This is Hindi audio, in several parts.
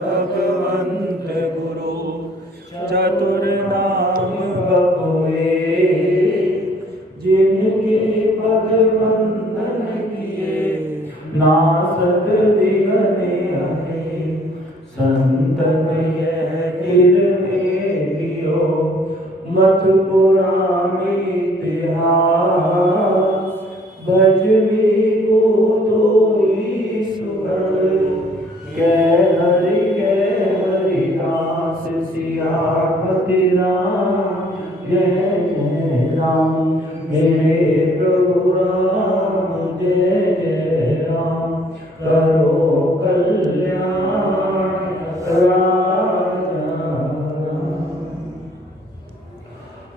भगवंत गुरु चतुर्नाम बबुए, जिनके पद वंदन किए नासद विघ्ने हरे। संतन यह गिरने लियो मत पुरानी इतिहास। भजवी को धोई सुर कह हरिदास। सियापति राम जय जय राम। मेरे प्रभु राम जय जय राम। करो कल्याण राजा राम।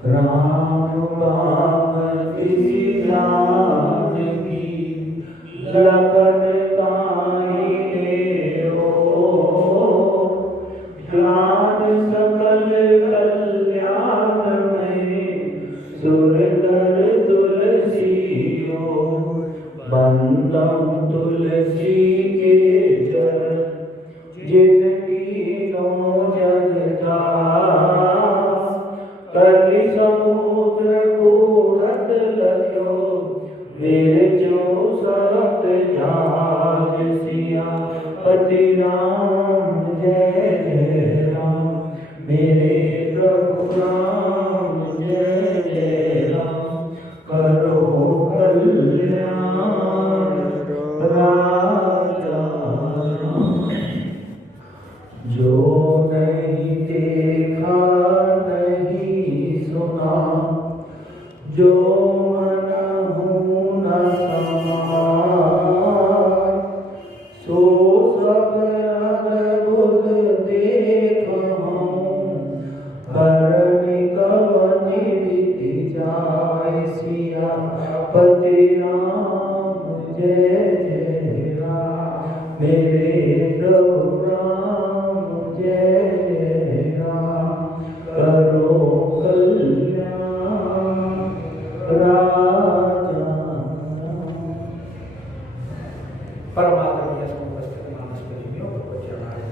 राम जानकी लखन ज्ञान सकल कल्याणमय सुरधर तुलसियो। बंदम तुलसी के चरण जिनकी नो जगदास। कलि समुद्र बूढ़त लख्यो वीर जो सत जाज। सियापति राम जय जय राम। मेरे प्रभु राम जय जय राम। करो कल्याण राजा राम। जो नहीं देखा नहीं सुना, जो मनहु न समार। सो सब अद्भुत देखहूँ, भरनी कवनि बीति जाय। सियापति राम जय जय राम। मेरे प्रभु राम जय जय राम। करो कल्याण राजा। परमात्मा समस्त मानस प्रेमियों को चरणारे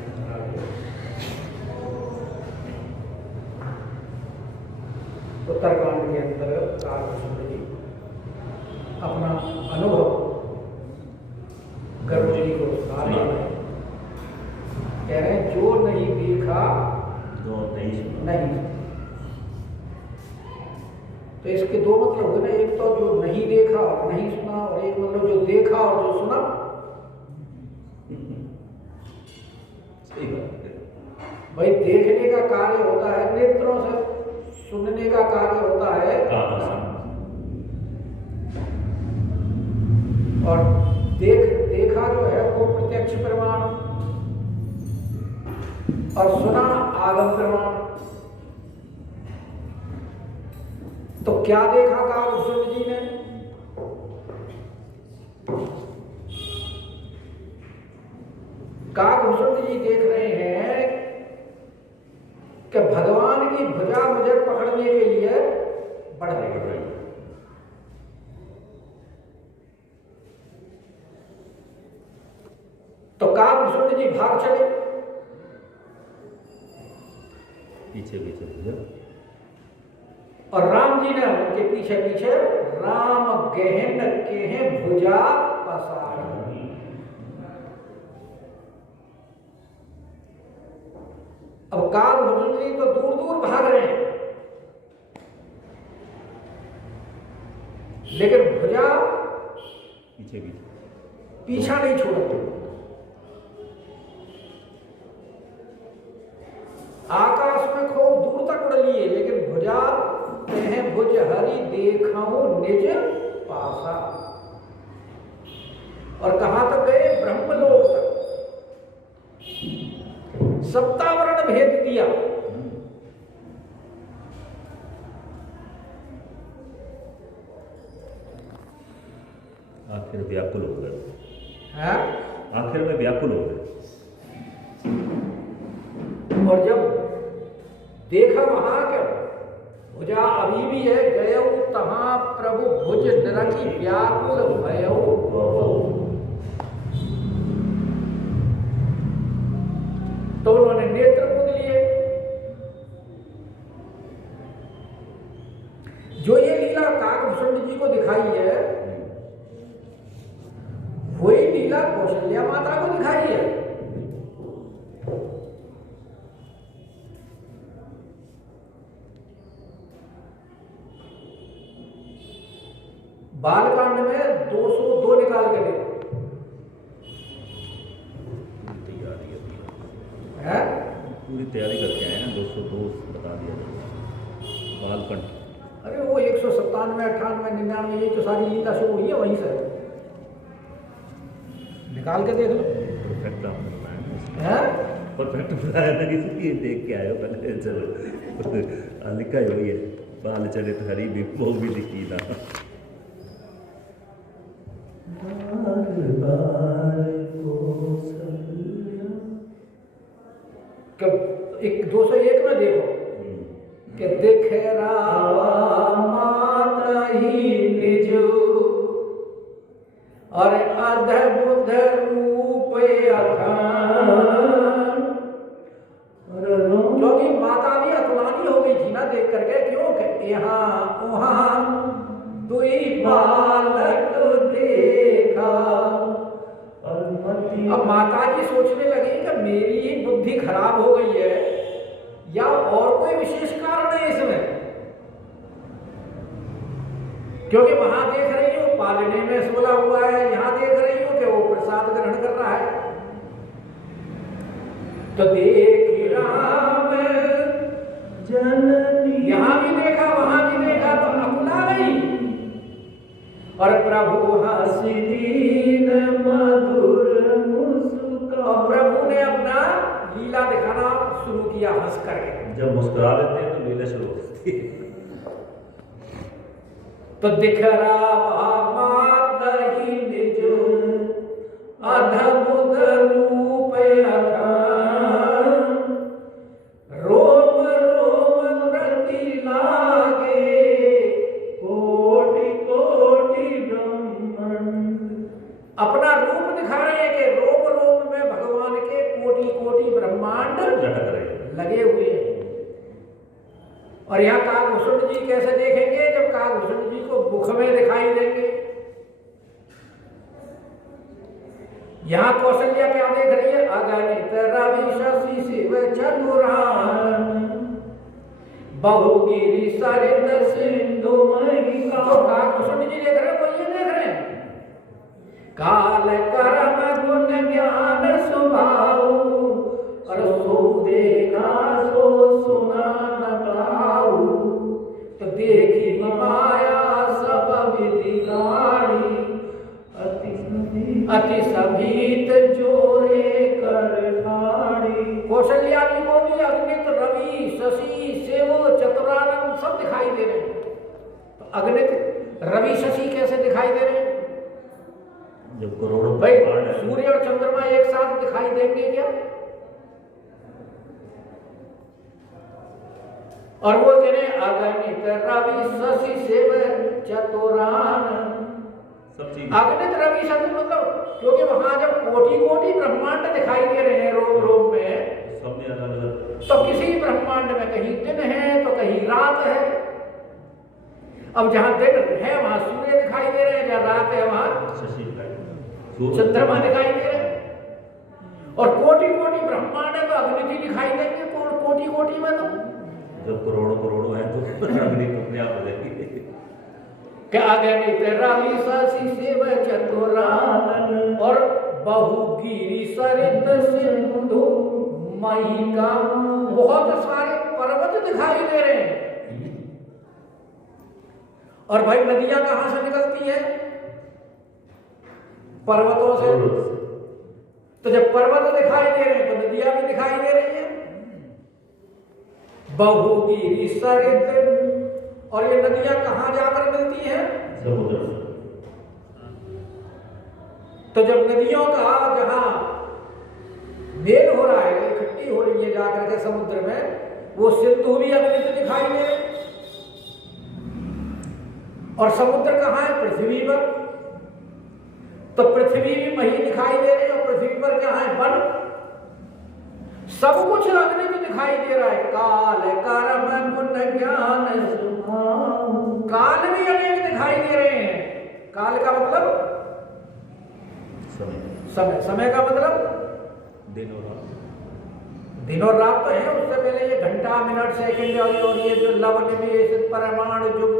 उत्तरकांड के अंदर कालभूषण जी अपना अनुभव गर्भ जी को सुना रहे हैं। कह रहे हैं जो नहीं देखा जो नहीं सुना। नहीं, तो इसके दो मतलब हुए ना। एक तो जो नहीं देखा और नहीं सुना, और एक मतलब जो देखा और जो सुना। सही बात है भाई देखने का कार्य होता है नेत्रों से, सुनने का कार्य होता है कानों से। और देखा जो है वो प्रत्यक्ष प्रमाण, और सुना आगम प्रमाण। तो क्या देखा कालभूषण जी ने? कालभूषण जी देख रहे हैं कि भगवान की भुजा मुझे पकड़ने के लिए बढ़ रही है। तो कालभूषण जी भाग चले पीछे पीछे। और राम जी ने उनके पीछे पीछे राम गहन केहे भुजा पसारी। अब कालभूषण जी तो दूर दूर भाग रहे हैं, लेकिन भुजा पीछे पीछे पीछा नहीं छोड़ते। आकाश में खूब दूर तक उड़ लिए, लेकिन भुजा कहें भुज हरि देखऊं निज पासा। और कहां तक गए? ब्रह्मलोक तक। सप्तावरण भेद दिया। आखिर व्याकुल हो गए। आखिर में व्याकुल हो गए। और जब देखा वहां के भुजा अभी भी है, गयो तहां प्रभु भुज निरखी व्याकुल भयो। तो उन्होंने नेत्र मुद लिए। जो ये लीला काकभूषण जी को दिखाई है, वही लीला कौशल्या माता को दिखाई है। बालकांड में 202 निकाल के देखो है, पूरी तैयारी करके आए ना, 202 बता दिया बालकंठ। अरे वो 197, 98, 99 ये तो सारी लीला शुरू हुई है वहीं से, निकाल के देख लो। परफेक्ट आपने बताया है परफेक्ट बताया ना, इसलिए देख के आयो पहले। चलो लिखा ही वही है, बाल चरित हरि भी वो भी लिखी ना। एक 201 में देखो कि दिख रावा माता ही निज और अद्भुत रूप अखान। क्योंकि माता भी अतुलानी हो गई थी ना देख करके, क्यों कि यहाँ वहाँ दुई बालक देखा। अब माता जी सोचने लगी कि मेरी ही बुद्धि खराब हो गई है या और कोई विशेष कारण है इसमें, क्योंकि वहां देख रही हूं पालने में सोला हुआ है, यहां देख रही हूं कि वो प्रसाद ग्रहण कर रहा है। तो देख राम जननी, यहां भी देखा वहां भी देखा तो अकुला गई। और प्रभु हंसी दीन मधुर मुस्कुरा, और प्रभु ने अपना लीला दिखाना शुरू किया हंस करके। जब मुस्कुरा लेते हैं तो लीला शुरू होती है। तो दिख रहा माता ही निज अद्भुत रूप अखान। रोम रोम प्रति लागे कोटि कोटि ब्रह्मांड। अपना रूप दिखा रहे हैं कि रोम रोम में भगवान के कोटि कोटि ब्रह्मांड लगे हुए हैं। और यहाँ काकभूषण जी कैसे देखेंगे, जब काकभूषण जी को मुख में दिखाई देंगे। यहाँ कौशल्या क्या देख रही है, अगणित रवि शशि शिव चतुरान बहुगिरि सरित सिंधु मही। तो काकभूषण जी देख रहे हैं, वो ये देख रहे हैं काल कर्म गुण ज्ञान स्वभाव और सो देखा सो सुना न पाऊ। तो देखी माया सब विधि गाड़ी अति सभीत जोरे कर ठाड़ी। कौशल्या जी को भी अग्नित रवि शशि शिव चतुरानंद सब दिखाई दे रहे हैं। तो अग्नित रवि शशि कैसे दिखाई दे रहे हैं, जब करोड़ों भाई सूर्य और चंद्रमा एक साथ दिखाई देंगे क्या? और वो तेरे अगणित रवि शशि शिव चतुरानंद, अगणित रवि शशि मतलब क्योंकि वहां जब कोटि कोटि ब्रह्मांड दिखाई दे रहे हैं रोम रोम में, तो किसी ब्रह्मांड में कहीं दिन है तो कहीं रात है। अब जहां दिन है वहां सूर्य दिखाई दे रहे हैं, जहां रात है वहां चंद्रमा दिखाई दे रहे हैं। और कोटि कोटि ब्रह्मांड है तो अग्नि दिखाई देंगे कोटि कोटि में। तो जब करोड़ों करोड़ों है तो अग्नि अपने आप हो जाएगी। क्या अगणित रवि शशि शिव चतुरानन और बहुगिरि सरित सिंधु मही का, बहुत सारे पर्वत दिखाई दे रहे हैं। और भाई नदियां कहां से निकलती है, पर्वतों से। तो जब पर्वत दिखाई दे रहे हैं तो नदियां भी दिखाई दे रही हैं। बहुगिरि सरित, और ये नदियां कहां जाकर मिलती हैं, समुद्र। तो जब नदियों का जहां मेल हो रहा है, इकट्ठी हो रही है जाकर के समुद्र में, वो सिंधु भी अग्नि से दिखाई दे रहे। और समुद्र कहां है, पृथ्वी पर, तो पृथ्वी भी मही दिखाई दे रही है। और पृथ्वी पर क्या है, वन। सब कुछ अग्नि में दिखाई दे रहा है। काल कर्म गुण ज्ञान काल भी अनेक दिखाई दे रहे हैं। काल का मतलब समय, समय का मतलब दिन और रात। दिन और रात तो है, उससे पहले ये घंटा मिनट सेकंड और ये जो लव निमेष परमाणु युग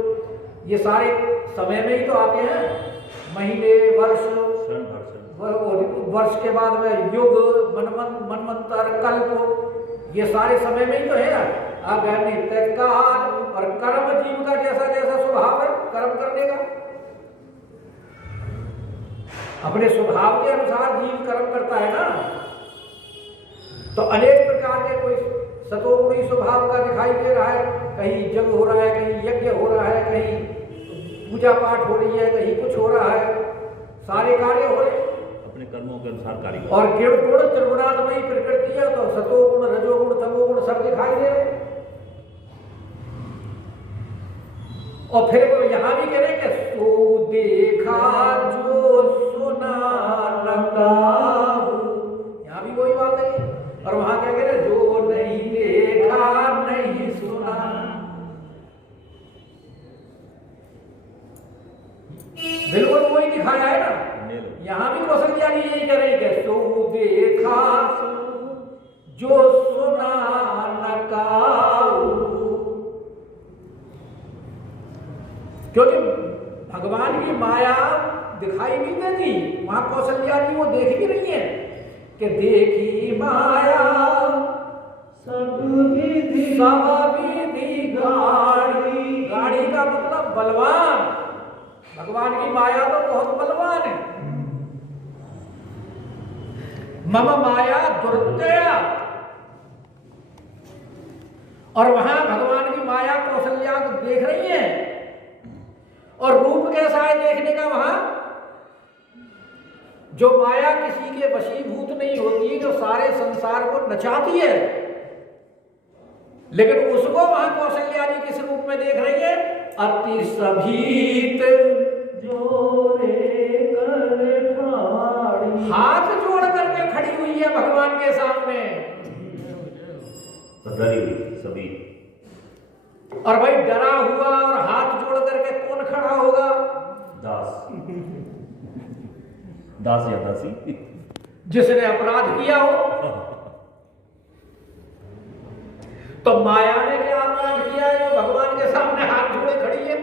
ये सारे समय में ही तो आते हैं। महीने वर्ष वर्ष के बाद में युग मनवंतर कल्प ये सारे समय में ही तो है। अगणित काल और कर्म जीव का जैसा जैसा स्वभाव है कर्म कर देगा। अपने स्वभाव के अनुसार जीव कर्म करता है ना। तो अनेक प्रकार के कोई सतोगुणी स्वभाव का दिखाई दे रहा है, कहीं यज्ञ हो रहा है, कहीं यज्ञ हो रहा है, कहीं पूजा पाठ हो रही है, कहीं कुछ हो रहा है, सारे कार्य हो रहे हैं अपने कर्मों के अनुसार कार्य। और गुण त्रिगुणात्मयी प्रकृति है तो सतोगुण रजोगुण तमोगुण सब दिखाई दे रहे। और फिर वो यहां भी कह रहे कि सो देखा जो सुना लगा, यहां भी वही बात है। और वहां क्या कह रहे जो नहीं देखा नहीं सुना। बिल्कुल वही दिखाया है ना। यहां भी कौशल्या जी यही कह रहे हैं सो देखा जो सुना नकाऊ। क्योंकि भगवान की माया दिखाई नहीं देती, वहां कौशल्या जी वो देख भी रही है कि देखी माया सब विधि गाड़ी। गाड़ी का मतलब बलवान। भगवान की माया तो बहुत बलवान है। मम माया दुर्जया। और वहां भगवान की माया कौशल्या को देख रही है। और रूप कैसा है देखने का वहां? जो माया किसी के वशीभूत नहीं होती, जो सारे संसार को नचाती है, लेकिन उसको वहां कौशल्या जी किस रूप में देख रही है? अति सभीत जोरे कर ठाड़ी। हाथ जोड़ करके खड़ी हुई है भगवान के सामने। सभी। और भाई डरा हुआ और हाथ जोड़ करके कौन खड़ा होगा? दास। दास या दासी जिसने अपराध किया हो। तो माया ने क्या अपराध किया है जो भगवान के सामने हाथ जोड़े खड़ी है?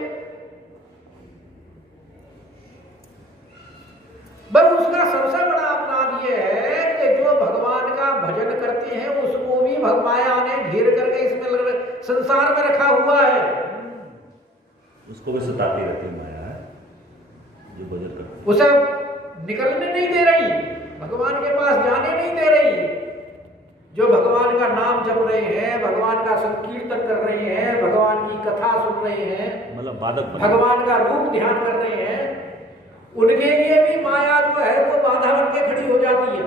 बस उसका सबसे बड़ा अपराध यह है कि जो भगवान का भजन करते हैं उसको भी माया ने घेर करके इसमें संसार में रखा हुआ है। उसको भी सताती रहती है माया है जो भजन करते, उसे निकलने नहीं दे रही, भगवान के पास जाने नहीं दे रही। जो भगवान का नाम जप रहे हैं, भगवान का संकीर्तन कर रहे हैं, भगवान की कथा सुन रहे हैं, मतलब बाधक, भगवान का रूप ध्यान कर रहे हैं, उनके लिए भी माया जो है वो बाधा बन के खड़ी हो जाती है।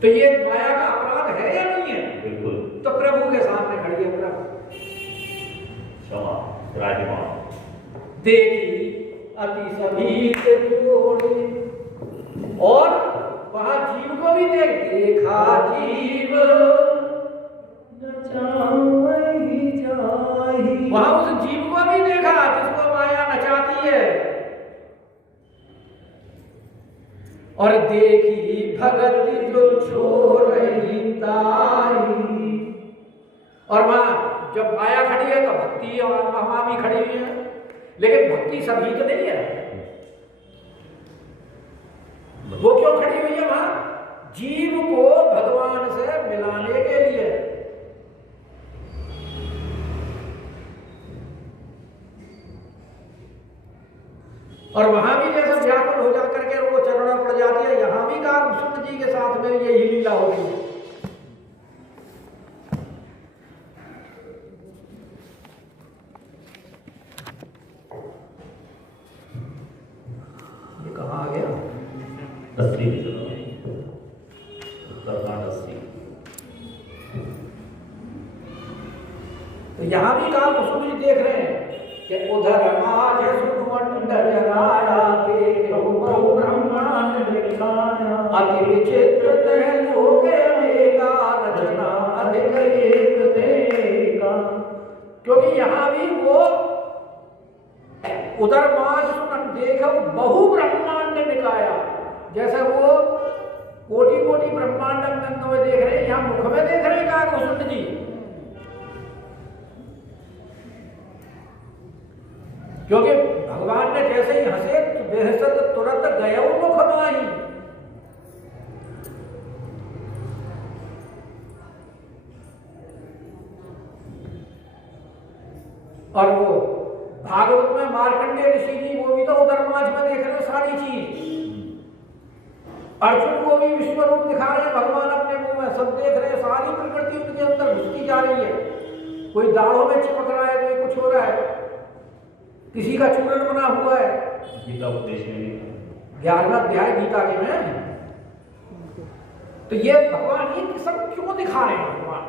तो ये माया का अपराध है या नहीं है? बिल्कुल। तो प्रभु के सामने खड़ी है प्रभु। देखी अति सभीत जोड़े। और वहां जीव को भी देखा जीव वहां उस जीव को भी देखा जिसको माया नचाती है। और देखी भगति जो छोड़ रही ताई। और वहां जब माया खड़ी है तो भक्ति और वहां भी खड़ी हुई है, लेकिन भक्ति सभी तो नहीं है। वो क्यों खड़ी हुई है वहां? जीव को भगवान से मिलाने के लिए। और वहां भी जैसा व्याकुल हो जाकर के वो चरणों पड़ जाती है, यहां भी कामसुंद जी के साथ में यही लीला होती है। ये कहां आ गया? 80 उत्तरकांड 80। तो यहां भी कामसुंद जी देख रहे हैं कि उधर आज सुमंडल राया के बहु ब्रह्मांड अति विचित्र तह लोक अनेका रचना अधिक एक तेगा। क्योंकि यहाँ भी वो उधर माज सुन देखो बहु ब्रह्मांड निकाया, जैसे वो कोटि कोटि ब्रह्मांड में देख रहे हैं, यहाँ मुख में देख रहे हैं काकभूषण जी। क्योंकि भगवान ने जैसे ही हंसे बेहसत तुरंत गयो मुख माही। और वो भागवत में मार्कंडेय ऋषि जी वो भी तो उधर माज में देख रहे हैं सारी चीज। अर्जुन को भी विश्व रूप दिखा रहे हैं भगवान अपने मुंह में, सब देख रहे हैं, सारी प्रकृति उनके अंदर घुसती जा रही है। कोई दाढ़ों में चिपक रहा है, कोई कुछ हो रहा है, किसी का चूर्ण बना हुआ है। गीता उपदेश में 11वां अध्याय गीता के में। तो ये भगवान ये सब क्यों दिखा रहे हैं? भगवान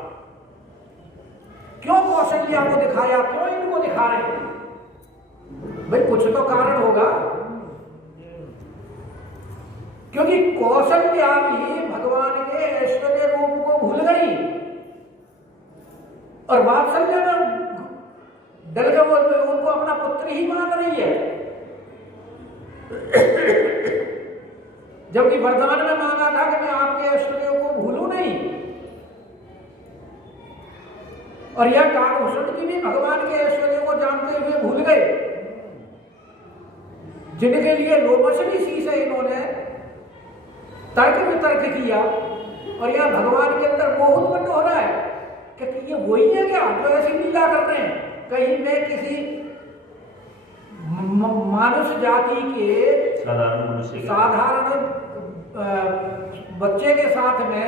क्यों कौशल्या को दिखाया, क्यों इनको दिखा रहे हैं? भाई कुछ तो कारण होगा। क्योंकि कौशल्या भी भगवान के ऐश्वर्य रूप को भूल गई और वात्सल्य में डल के बोलते उनको अपना पुत्र ही मान रही है। जबकि वरदान में मांगा था कि मैं आपके ऐश्वर्य को भूलूं नहीं। और यह काकभूषण की भी भगवान के ऐश्वर्य को जानते हुए भूल गए, जिनके लिए लोमश ऋषि से इन्होंने तर्क वितर्क किया। और यह भगवान के अंदर मोह उत्पन्न हो रहा है कि ये वही है क्या जो ऐसी लीला कर रहे हैं। कहीं मैं किसी मानुष जाति के साधारण बच्चे के साथ में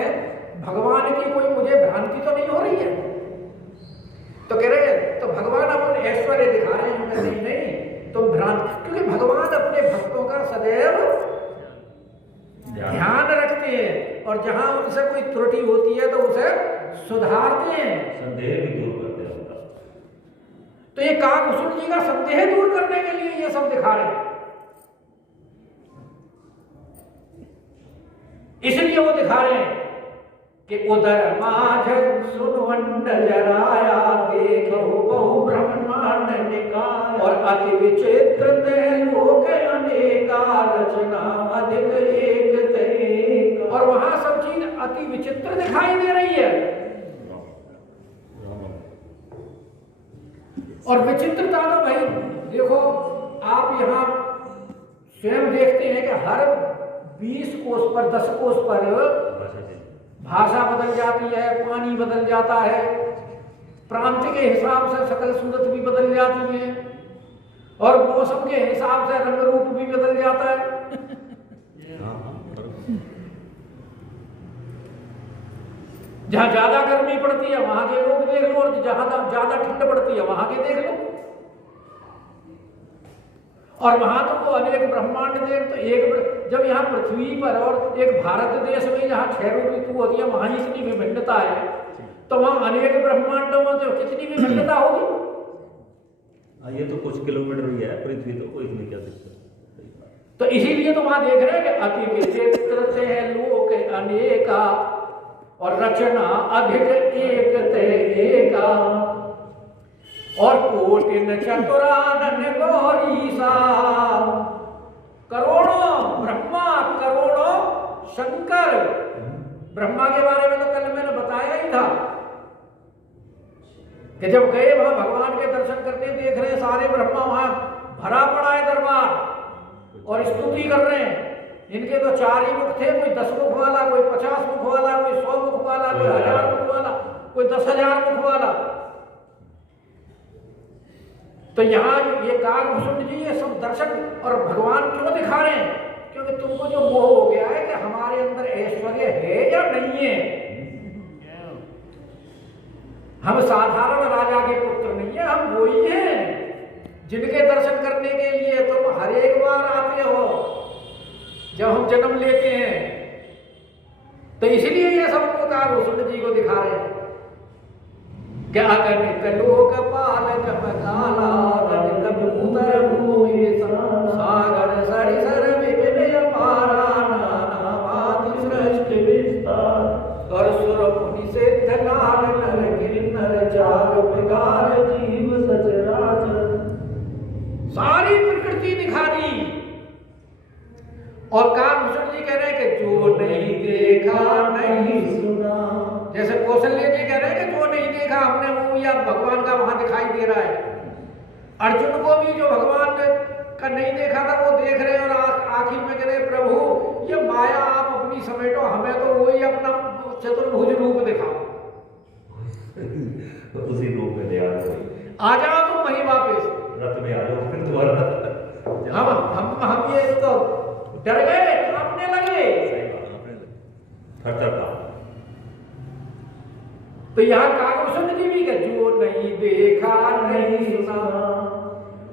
भगवान की कोई मुझे भ्रांति तो नहीं हो रही है? तो कह रहे हैं तो भगवान अपने ऐश्वर्य दिखा रहे हैं। नहीं तो भ्रांति, क्योंकि भगवान अपने भक्तों का सदैव ध्यान रखते हैं और जहां उनसे कोई त्रुटि होती है तो उसे सुधारते हैं, संदेह भी दूर करते हैं उनका। तो ये काकभूषण जी का संदेह दूर करने के लिए ये सब दिखा रहे हैं, इसलिए वो दिखा रहे हैं कि उदर माझ सुनवंड जराया देखो बहु ब्रह्मांड निकाय। और अति विचित्र तह लोक अनेका रचना अधिक एक तेगा। और वहां सब चीज अति विचित्र दिखाई दे रही है। और विचित्रता तो भाई देखो आप यहाँ स्वयं देखते हैं कि हर 20 कोस पर 10 कोस पर भाषा बदल जाती है, पानी बदल जाता है, प्रांत के हिसाब से सकल सूरत भी बदल जाती है और मौसम के हिसाब से रंग रूप भी बदल जाता है। जहां ज्यादा गर्मी पड़ती है वहां के लोग देख लो, और जहां ज्यादा ठंड पड़ती है वहां के देख लो। और वहां तो वो अनेक ब्रह्मांड देख, तो एक जब यहाँ पृथ्वी पर और एक भारत देश में जहाँ 6 ऋतु होती है वहां इतनी विभिन्नता है, तो वहां अनेक ब्रह्मांडों में तो कितनी विभिन्नता होगी। ये तो कुछ किलोमीटर ही है पृथ्वी, तो कोई नहीं क्या दिक्कत। तो इसीलिए तो वहां देख रहे हैं कि अति विचित्र से लोक अनेका और रचना अधिक एक तेगा। और कोटिन चतुरानन गौरीसा, करोड़ों ब्रह्मा करोड़ों शंकर। ब्रह्मा के बारे में तो कल मैंने बताया ही था कि जब गए वहां भगवान के दर्शन करने, देख रहे सारे ब्रह्मा वहां भरा पड़ा है दरबार और स्तुति कर रहे हैं। इनके तो 4 ही मुख थे, कोई 10 मुख वाला, कोई 50 मुख वाला, कोई 100 मुख वाला, कोई 1000 मुख वाला, कोई 10,000 मुख वाला। तो यहाँ ये काकभूषण जी ये सब दर्शन और भगवान क्यों दिखा रहे हैं? क्योंकि तुमको जो मोह हो गया है कि हमारे अंदर ऐश्वर्य है या नहीं है। हम साधारण राजा के पुत्र नहीं है, हम वही हैं जिनके दर्शन करने के लिए तुम हर एक बार आते हो जब हम जन्म लेते हैं। तो इसलिए ये सबको काकभूषण जी को दिखा रहे हैं। क्या गणित लोकपाल जप काला, गणित उदर भूमि सागर सरिसर विपिन अपारा, नाना प्रकार जीव सचराचर, सारी प्रकृति दिखा दी। और काकभूषण जी कह रहे हैं कि जो नहीं देखा नहीं सुना, जैसे कौशल्य जी कह रहे हैं कि जो नहीं देखा हमने वो या भगवान का वहां दिखाई दे रहा है। अर्जुन को भी जो भगवान का नहीं देखा था वो देख रहे हैं, और आखिर में कह रहे प्रभु ये माया आप अपनी समेटो, हमें तो वही अपना चतुर्भुज रूप दिखाओ। उसी रूप में ले आ जाओ तुम वहीं वापस रथ में आ जाओ, फिर तुम्हारा हम ये तो डर गए, कांपने लगे। तो यहाँ काकभूषण जी भी जो नहीं देखा नहीं सुना,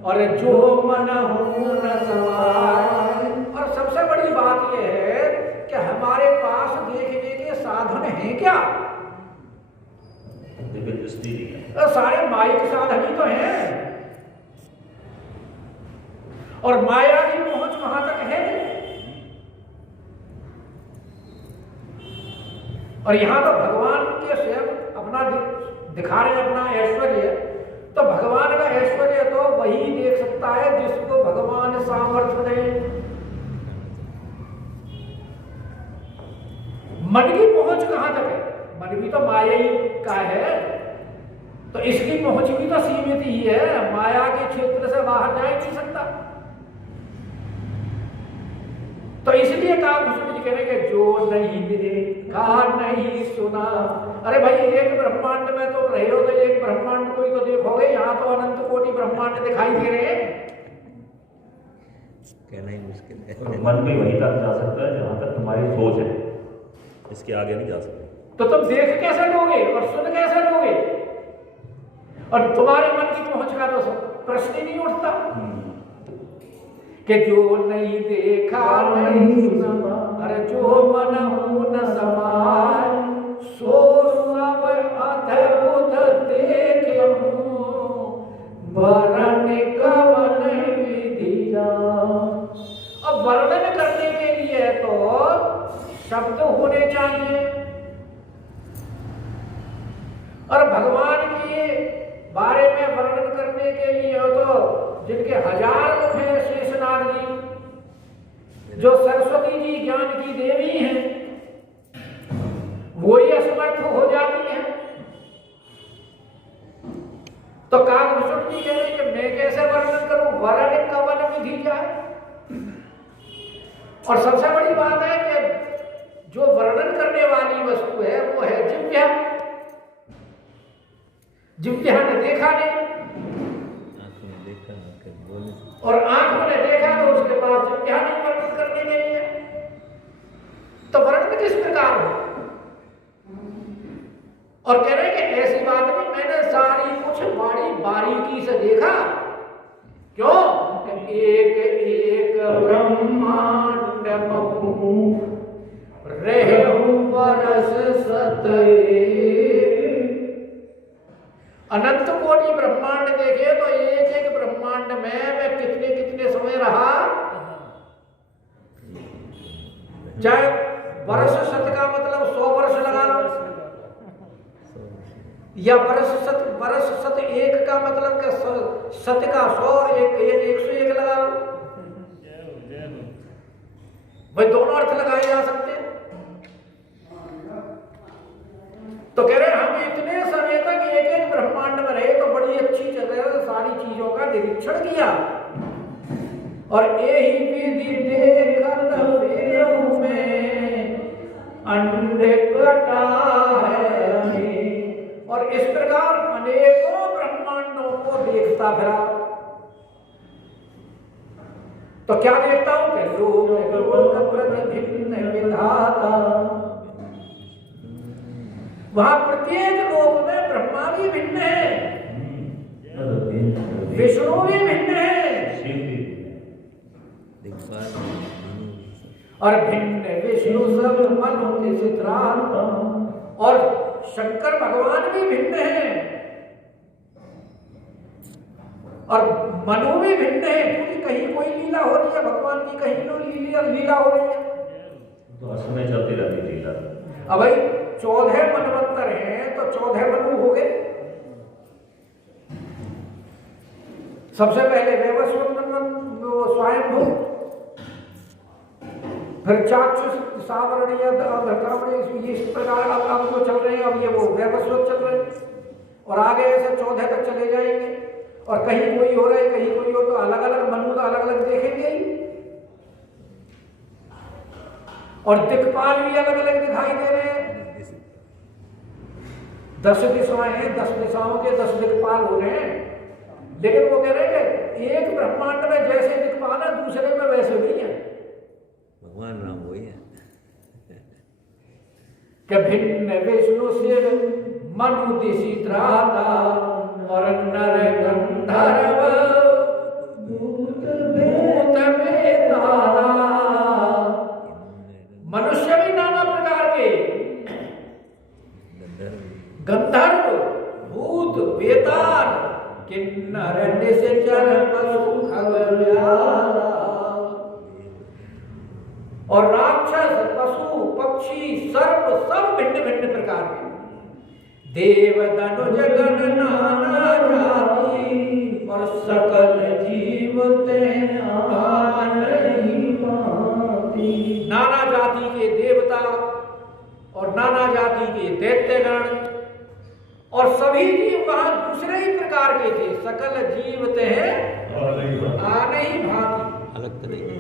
और जो मन हो न समाए। और सबसे बड़ी बात यह है कि हमारे पास देखने के साधन हैं क्या? दृष्टि नहीं है, तो सारे माइक साधन ही तो हैं, और माया की पहुंच वहां तक है। और यहां तो भगवान के स्वयं अपना दिखा रहे अपना ऐश्वर्य। तो भगवान का ऐश्वर्य तो वही देख सकता है जिसको भगवान सामर्थ्य दे। मन की पहुंच कहां तक है? मन भी तो माया ही का है, तो इसकी पहुंच भी तो सीमित ही है, माया के क्षेत्र से बाहर जा ही नहीं सकता। तो इसलिए काकभूषण जी कह रहे कि जो नहीं देखा नहीं सुना। अरे भाई एक ब्रह्मांड में तो रहे हो, तो एक ब्रह्मांड को ही तो देखोगे, यहाँ तो अनंत कोटि ब्रह्मांड दिखाई दे रहे हैं। कहना ही मुश्किल है। मन भी वहीं तक जा सकता है जहां तक तुम्हारी सोच है, इसके आगे नहीं जा सकते। तो तुम देख कैसे लोगे और सुन कैसे लोगे? और तुम्हारे मन की पहुंच का तो प्रश्न ही नहीं उठता कि जो नहीं देखा नहीं सुना, अरे जो मन हो न समाए, सो सब अद्भुत देखे वरण कवन विधि जान। अब वर्णन करने के लिए तो शब्द होने चाहिए, और भगवान के बारे में वर्णन करने के लिए तो जिनके 1000 मुख हैं, शेषनाग जी जो सरस्वती जी ज्ञान की देवी हैं, वो ही असमर्थ हो जाती हैं। तो काकभूषण जी कह रहे हैं कि मैं कैसे वर्णन करूं, वरण कवन विधि जाए। और सबसे बड़ी बात है कि जो वर्णन करने वाली वस्तु है वो है जिह्वा। जिह्वा ने देखा नहीं, और आंखों ने देखा तो उसके बाद जिह्वा नहीं वर्णन करने के लिए, तो वर्णन किस प्रकार हो? और कह रहे हैं कि ऐसी बात नहीं, मैंने सारी कुछ बड़ी बारीकी से देखा। क्यों? एक एक ब्रह्मांड रहु बरस सतए। अनंत कोटि ब्रह्मांड देखे तो एक एक ब्रह्मांड में मैं कितने कितने समय रहा। चाहे वर्ष शत का मतलब 100 वर्ष लगा लो, या वर्ष शत एक का मतलब के शत का 100 और एक 101 लगा लो। भाई दोनों अर्थ लगाए जा सकते हैं। तो कह रहे हम इतने समय तक एक एक ब्रह्मांड में रहे तो बड़ी अच्छी तरह से सारी चीजों का निरीक्षण किया, और यही विधि देखत फिरहु में अंडे कटा है। और इस प्रकार अनेकों ब्रह्मांडों को देखता फिरा। तो क्या देखता हूं कि लोक प्रतिभिन्न विधाता, वहां प्रत्येक लोक में ब्रह्मा भी भिन्न है, विष्णु भी भिन्न है, और भिन्न विष्णु सब मनु चित्रांत, और शंकर भगवान भी भिन्न है, और मनु भी भिन्न है, क्योंकि कहीं कोई लीला हो रही है भगवान की, कहीं कोई लीला हो रही है, तो असमय चलती रहती लीला। अब भाई 14 मनवंतर हैं तो 14 मनु हो गए, सबसे पहले वैवस्वत स्वयंभू, फिर चाक्षुष सावरणीय इस प्रकार अब जो चल रहे हैं, अब ये वो वैवस्वत चल रहे हैं और आगे ऐसे 14 तक चले जाएंगे और कहीं कोई हो रहा है कहीं कोई हो, तो अलग अलग मनु तो अलग अलग देखेंगे ही और दिक्पाल भी अलग अलग दिखाई दे रहे हैं। 10 दिशाएं हैं, 10 दिशाओं के 10 दिक्पाल हो रहे हैं, लेकिन वो कह रहे हैं कि एक ब्रह्मांड में जैसे दिक्पाल है दूसरे में वैसे नहीं है। भगवान राम वही है कि भिन्न विष्णु शिव मनु दिशि त्राता और नर गंधर्व भूत में तारा। मनुष्य भी नाना प्रकार के, गंधर्व भूत वेताल किन्नर निश्चर पशु खगोला और राक्षस पशु पक्षी सर्प सब भिन्न भिन्न प्रकार के, देव धनुज गण नाना जाति और सकल जीव नाना जाति के देवता और नाना जाति के दैत्यगण और सभी जीव वहां दूसरे ही प्रकार के थे। सकल जीव आने ही भांति अलग तरीके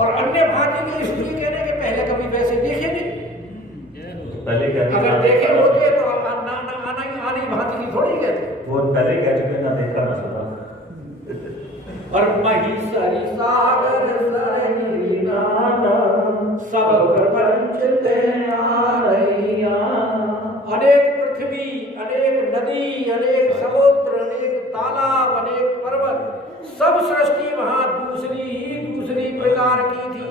और अन्य भांति के इसलिए कहने के पहले कभी वैसे देखे नहीं। पहले अगर देखे होते तो आनी भांति की थोड़ी कहते। वो पहले कह चुके ना देखा ना सुना। और महीसरी सागर सरगिरी नाना सब प्रपंच अनेक पृथ्वी, अनेक नदी, अनेक समुद्र, अनेक तालाब, अनेक पर्वत, सब सृष्टि वहां दूसरी प्रकार की थी।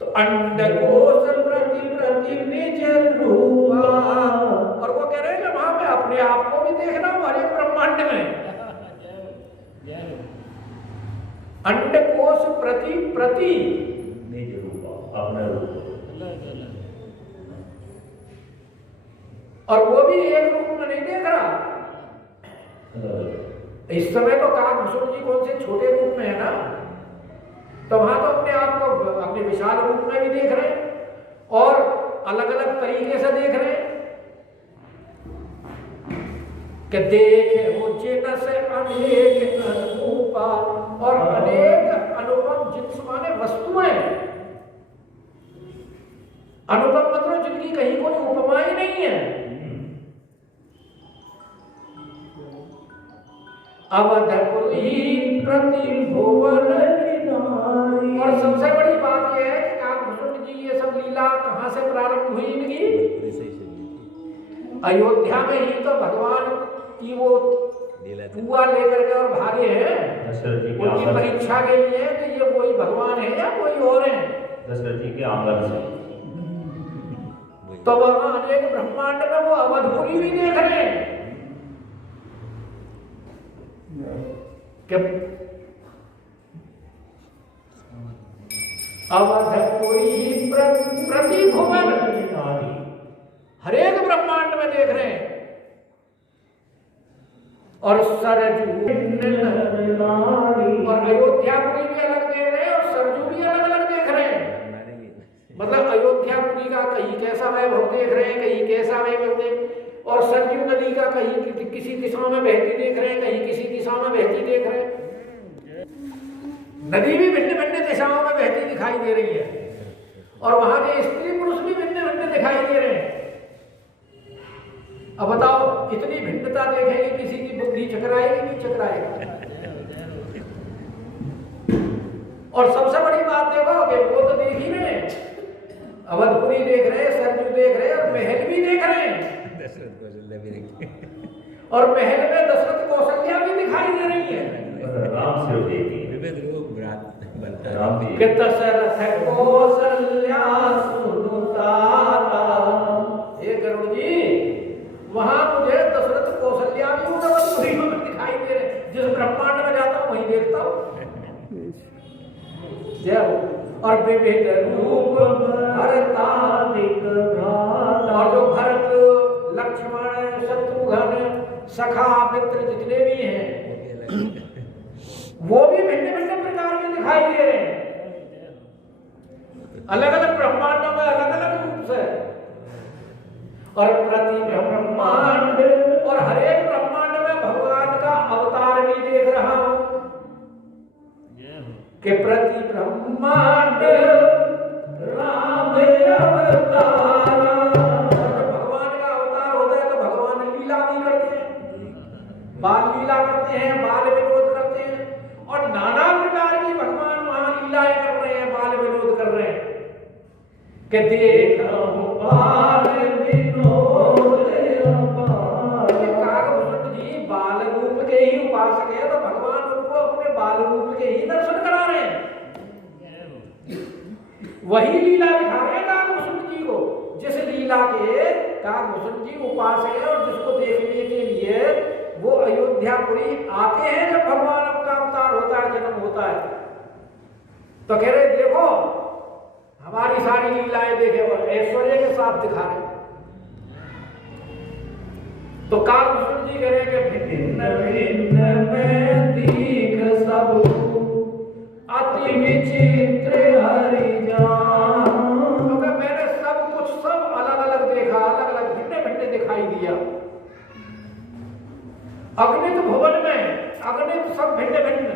तो अंडकोश प्रति निज रूपा और वो कह रहे हैं कि वहां पे अपने आप को भी देखना हो हर एक ब्रह्मांड में। अंडकोश प्रति निज रूपा अपना रूप और वो भी एक रूप में नहीं देख रहा। इस समय तो काकभूषण जी कौन से छोटे रूप में है ना, तो वहां तो अपने आप को अपने विशाल रूप में भी देख रहे हैं और अलग अलग तरीके से देख रहे हैं कि देखे उचित से अनेक अनुरूपा और अनेक अनुपम जिन्स माने वस्तुएं। अनुपम मतलब जिनकी कहीं कोई उपमा ही नहीं है। अवधपुरी प्रति भुवन और सबसे बड़ी बात यह है कि काकभूषण जी ये सब लीला कहां से प्रारंभ हुई इनकी? अयोध्या में ही तो भगवान की वो कुआ लेकर के और भागे हैं उनकी परीक्षा के लिए कि ये कोई भगवान है या कोई और है। दशरथ जी के आंगन से तो वहां अनेक ब्रह्मांड में वो अवधपुरी भी देख रहे हैं कि अवधपुरी प्रति भुवन हर एक ब्रह्मांड में देख रहे हैं और सरजू और अयोध्यापुरी भी अलग देख रहे हैं और सरजू भी अलग अलग देख रहे हैं। मतलब अयोध्यापुरी का कहीं कैसा वैभव देख रहे हैं, कहीं कैसा वैभव देख, और सरजू नदी का कहीं किसी दिशा में बहती देख रहे हैं, कहीं किसी दिशा में बहती देख रहे हैं। नदी भी भिन्न भिन्न दिशाओं में बहती दिखाई दे रही है और वहां के स्त्री पुरुष भी भिन्न भिन्न दिखाई दे रहे हैं। अब बताओ इतनी भिन्नता देखेंगे किसी की बुद्धि चकराएगी नहीं चकराएगी। और सबसे बड़ी बात देखो कि वो तो देख ही रहे हैं, अवधपुरी देख रहे हैं, सरजू देख रहे हैं और महल भी देख रहे हैं और महल में दशरथ कौशल्या भी दिखाई दे रही है। राम से देखी राम भी कि दशरथ कौशल्या सुनुताता। हे गरुड़ जी वहां मुझे दशरथ कौशल्या भी अवधपुरी में दिखाई दे रहे हैं। जिस ब्रह्मांड में जाता हूं वहीं देखता हूं। और विविध रूप भरतादिक और जो भरत सखा मित्र जितने भी हैं वो भी भिन्न भिन्न प्रकार के दिखाई दे रहे हैं, अलग अलग ब्रह्मांडों में अलग अलग रूप से। और प्रति ब्रह्मांड, और हर एक ब्रह्मांड में भगवान का अवतार भी देख रहा हूं कि प्रति ब्रह्मांड राम अवतार। भगवान का अवतार होता है तो भगवान लीला भी करते हैं, बाल लीला करते हैं, बाल विनोद करते हैं, और नाना प्रकार की भगवान वहां लीलाएं कर रहे हैं, बाल विनोद कर रहे हैं कि देखो बाल विनोद काकभूषण जी बाल रूप के ही उपासक है, तो भगवान उनको अपने बाल रूप के ही दर्शन करा रहे हैं, वही लीला दिखा रहे हैं काकभूषण जी को, जिस लीला के काकभूषण जी उपासक है और जिसको देखने के लिए वो अयोध्यापुरी आते हैं जब भगवान का अवतार होता है, जन्म होता है। तो कह रहे देखो हमारी सारी लीलाएं देखे और ऐश्वर्य के साथ दिखा रहे। तो काकभूषण जी कह रहे हैं कि भिन्न भिन्न में दीख सब अति विचित्र हरि जान। तो मैंने सब कुछ सब अलग अलग देखा, अलग अलग भिन्न भिन्न दिखाई दिया। अग्नित भवन में अग्नित सब भिन्न भिन्न,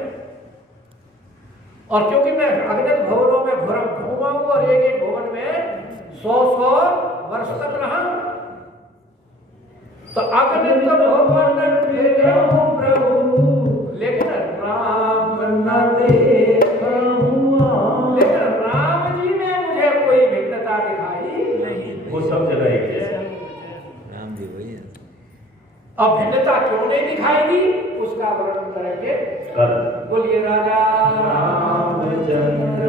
और क्योंकि मैं अग्नित भवनों में घूमा हूं और एक एक भवन में 100 वर्ष तक रहा, तो अग्नित भवन फिरे हूं प्रभु, लेकिन राम न देखूं, लेकिन राम जी में मुझे कोई भिन्नता दिखाई नहीं, वो सब जगह एक जैसे। राम जी वही है। अब भिन्नता क्यों नहीं दिखाई दी उसका वर्णन करेंगे। बोलिए राजा रामचंद्र।